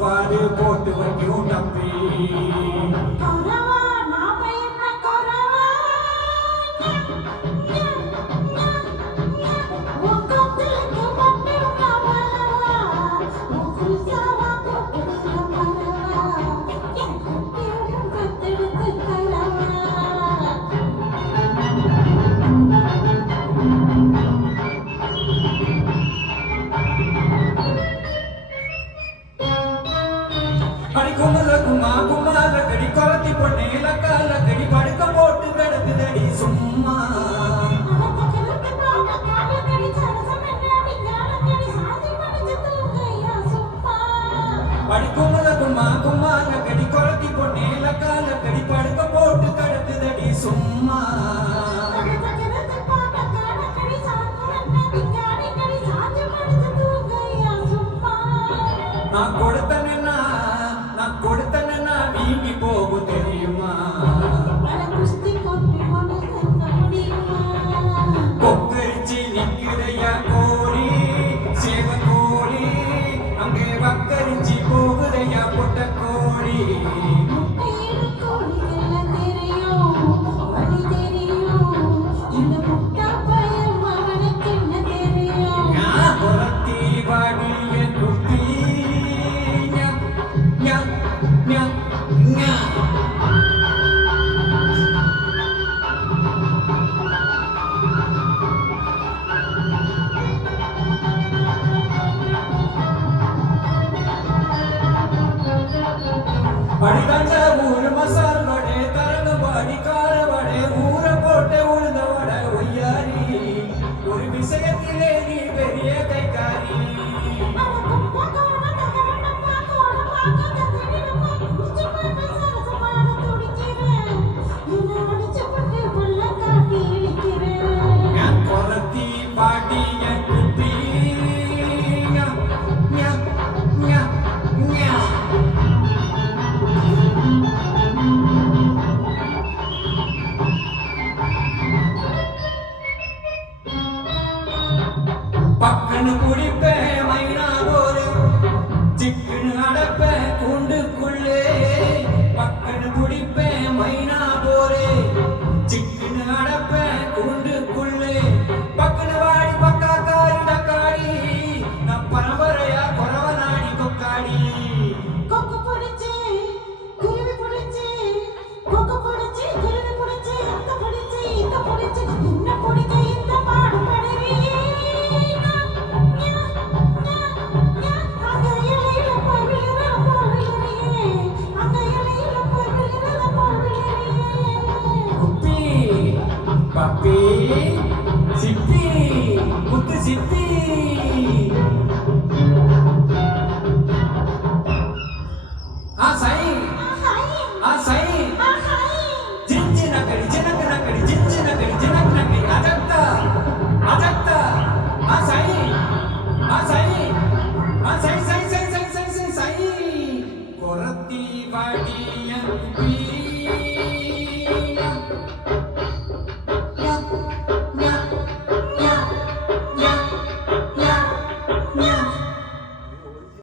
சாப்பாடு போட்டு வைக்கும் தம்பி. அடி குமல குமா குமால கடி குளத்தி பொண்ணேல கால கடி படுக்க போட்டு கிடக்குதடி சும்மா. அடி குமல குமா குமால கடி குளத்தி பொண்ணேல கால கடி படுக்க போட்டு கிடக்குதடி சும்மா. நான் கொடுத்தனா வீங்கி போகும் தெரியுமா. கொக்கரிச்சி நிற்குதையா கோழி சேவ கோழி, அங்கே வக்கரிச்சி போகுதையா பொட்ட கோழி.